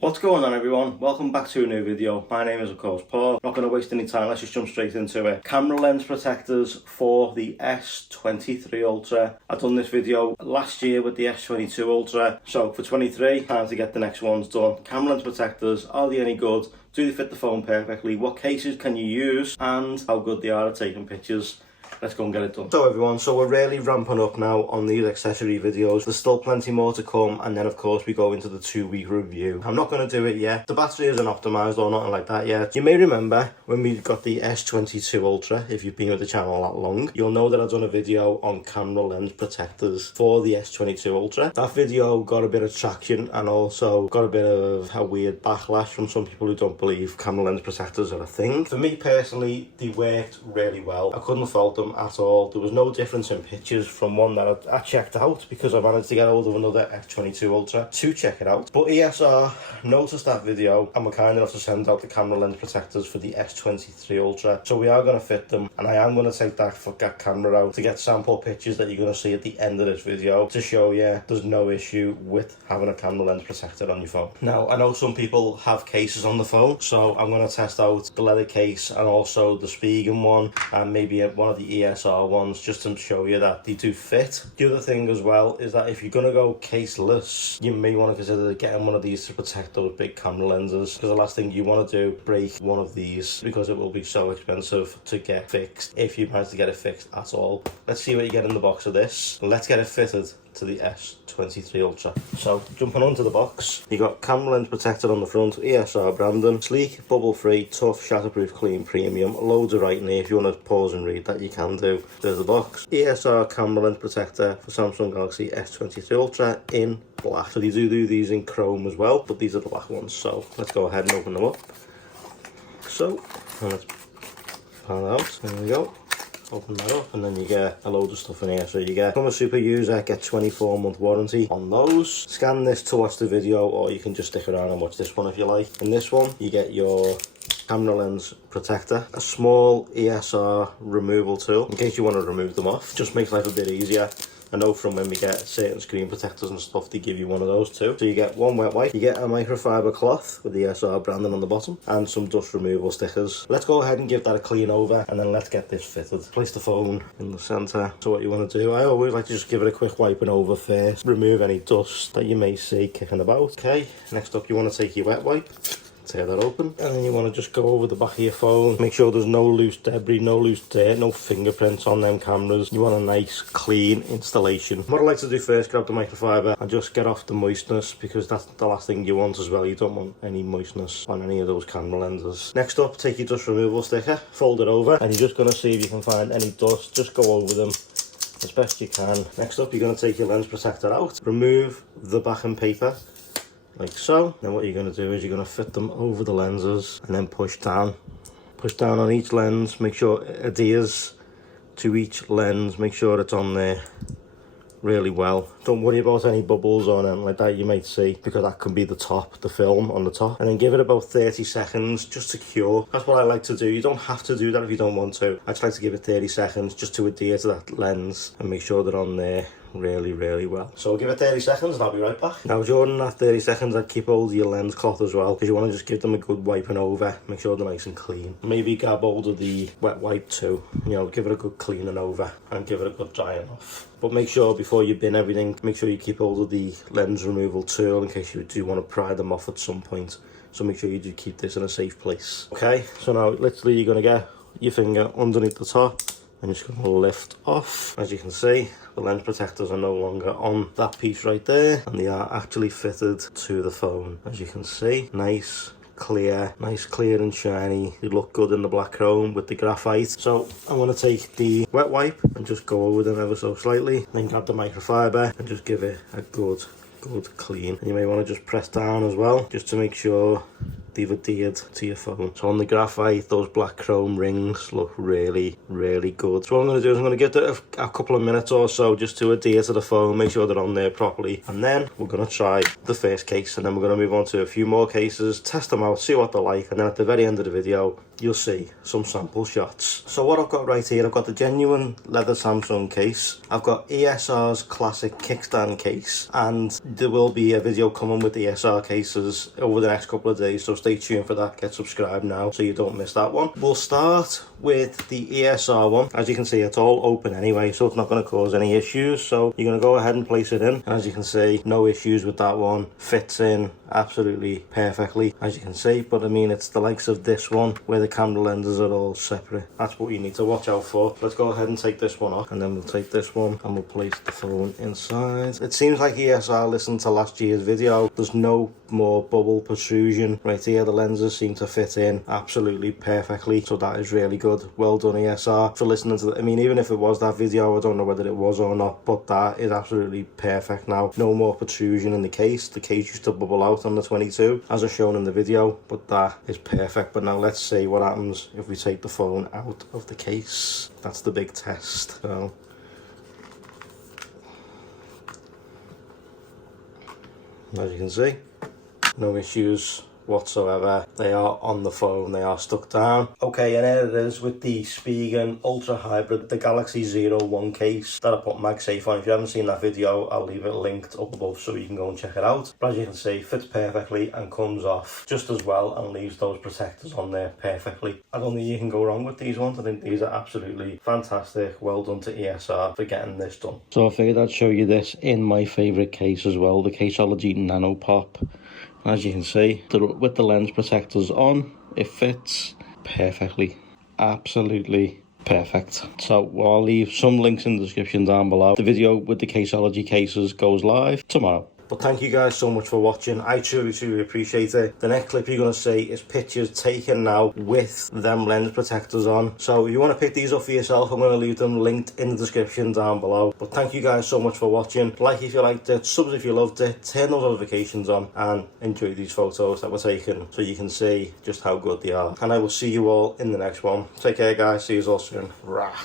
What's going on, everyone? Welcome back to a new video. My name is of course Paul. Not going to waste any time, let's just jump straight into it. Camera lens protectors for the S23 Ultra. I've done this video last year with the S22 Ultra, so for 23, time to get the next ones done. Camera lens protectors, are they any good? Do they fit the phone perfectly? What cases can you use? And how good they are at taking pictures. Let's go and get it done. So everyone, we're really ramping up now on these accessory videos. There's still plenty more to come, and then of course we go into the 2-week review. I'm not going to do it yet. The battery isn't optimized or nothing like that yet. You may remember when we got the S22 Ultra, if you've been with the channel that long, you'll know that I've done a video on camera lens protectors for the S22 Ultra. That video got a bit of traction and also got a bit of a weird backlash from some people who don't believe camera lens protectors are a thing. For me personally, they worked really well. I couldn't fault them at all. There was no difference in pictures from one that I checked out because I managed to get hold of another S22 Ultra to check it out. But ESR noticed that video and were kind enough to send out the camera lens protectors for the S23 Ultra. So we are going to fit them, and I am going to take that camera out to get sample pictures that you're going to see at the end of this video to show you there's no issue with having a camera lens protector on your phone. Now, I know some people have cases on the phone, so I'm going to test out the leather case and also the Spigen one and maybe one of the ESR ones just to show you that they do fit. The other thing as well is that if you're going to go caseless, you may want to consider getting one of these to protect those big camera lenses, because the last thing you want to do is break one of these, because it will be so expensive to get fixed if you manage to get it fixed at all. Let's see what you get in the box of this. Let's get it fitted to the S23 Ultra. So jumping onto the box, you got camera lens protector on the front, ESR branding, sleek, bubble free, tough, shatterproof, clean, premium, loads of writing here. If you want to pause and read that, you can do. There's the box. ESR camera lens protector for Samsung Galaxy S23 Ultra in black. So they do these in chrome as well, but these are the black ones. So let's go ahead and open them up. So let's pull that out. There we go. Open that up, and then you get a load of stuff in here. So you get, from a super user, get 24-month warranty on those. Scan this to watch the video, or you can just stick around and watch this one if you like. In this one, you get your camera lens protector, a small ESR removal tool in case you want to remove them off. Just makes life a bit easier. I know from when we get certain screen protectors and stuff, they give you one of those too. So you get one wet wipe, you get a microfiber cloth with the ESR branding on the bottom, and some dust removal stickers. Let's go ahead and give that a clean over, and then let's get this fitted. Place the phone in the centre. So what you want to do, I always like to just give it a quick wiping over first, remove any dust that you may see kicking about. Okay, next up you want to take your wet wipe, tear that open, and then you want to just go over the back of your phone, make sure there's no loose debris, no loose dirt, no fingerprints on them cameras. You want a nice clean installation. What I like to do first, grab the microfiber and just get off the moistness, because that's the last thing you want as well. You don't want any moistness on any of those camera lenses. Next up, take your dust removal sticker, fold it over, and you're just going to see if you can find any dust. Just go over them as best you can. Next up, you're going to take your lens protector out, remove the backing paper like so. Then what you're going to do is you're going to fit them over the lenses and then push down on each lens. Make sure it adheres to each lens, make sure it's on there really well. Don't worry about any bubbles or anything like that you might see, because that can be the film on the top. And then give it about 30 seconds just to cure. That's what I like to do. You don't have to do that if you don't want to. I just like to give it 30 seconds just to adhere to that lens and make sure they're on there really well. So I'll give it 30 seconds and I'll be right back. Now during that 30 seconds, I'd keep hold of your lens cloth as well, because you want to just give them a good wiping over, make sure they're nice and clean. Maybe grab hold of the wet wipe too, you know, give it a good cleaning over and give it a good drying off. But make sure before you bin everything, make sure you keep hold of the lens removal tool in case you do want to pry them off at some point. So make sure you do keep this in a safe place. Okay, so now literally you're going to get your finger underneath the top and just going to lift off. As you can see, the lens protectors are no longer on that piece right there, and they are actually fitted to the phone. As you can see, nice clear and shiny. They look good in the black chrome with the graphite. So I'm going to take the wet wipe and just go over them ever so slightly, then grab the microfiber and just give it a good clean. And you may want to just press down as well, just to make sure they've adhered to your phone. So on the graphite, those black chrome rings look really good. So what I'm going to do is I'm going to give it a couple of minutes or so just to adhere to the phone, make sure they're on there properly, and then we're going to try the first case, and then we're going to move on to a few more cases, test them out, see what they're like, and then at the very end of the video you'll see some sample shots. So what I've got right here, I've got the genuine leather Samsung case, I've got ESR's classic kickstand case, and there will be a video coming with the ESR cases over the next couple of days, so stay tuned for that. Get subscribed now so you don't miss that one. We'll start with the ESR one. As you can see, it's all open anyway, so it's not going to cause any issues. So you're going to go ahead and place it in, and as you can see, no issues with that one. Fits in absolutely perfectly, as you can see. But I mean, it's the likes of this one where the camera lenses are all separate. That's what you need to watch out for. Let's go ahead and take this one off, and then we'll take this one and we'll place the phone inside. It seems like ESR listened to last year's video. There's no more bubble protrusion right here. The lenses seem to fit in absolutely perfectly, so that is really good. Well done, ESR, for listening to that. I mean, even if it was that video, I don't know whether it was or not, but that is absolutely perfect now. No more protrusion in the case. The case used to bubble out on the 22 as I've shown in the video, but that is perfect. But now let's see what happens if we take the phone out of the case. That's the big test. So as you can see, no issues whatsoever. They are on the phone, they are stuck down. Okay, and there it is with the Spigen Ultra Hybrid, the Galaxy Z01 case that I put MagSafe on. If you haven't seen that video, I'll leave it linked up above so you can go and check it out. But as you can see, fits perfectly and comes off just as well and leaves those protectors on there perfectly. I don't think you can go wrong with these ones. I think these are absolutely fantastic. Well done to ESR for getting this done. So I figured I'd show you this in my favourite case as well, the Caseology Nano Pop. As you can see, with the lens protectors on, it fits perfectly. Absolutely perfect. So I'll leave some links in the description down below. The video with the Caseology cases goes live tomorrow. But thank you guys so much for watching. I truly appreciate it. The next clip you're going to see is pictures taken now with them lens protectors on. So if you want to pick these up for yourself, I'm going to leave them linked in the description down below. But thank you guys so much for watching. Like if you liked it, subs if you loved it, turn those notifications on, and enjoy these photos that were taken so you can see just how good they are. And I will see you all in the next one. Take care guys, see you all soon. Rah.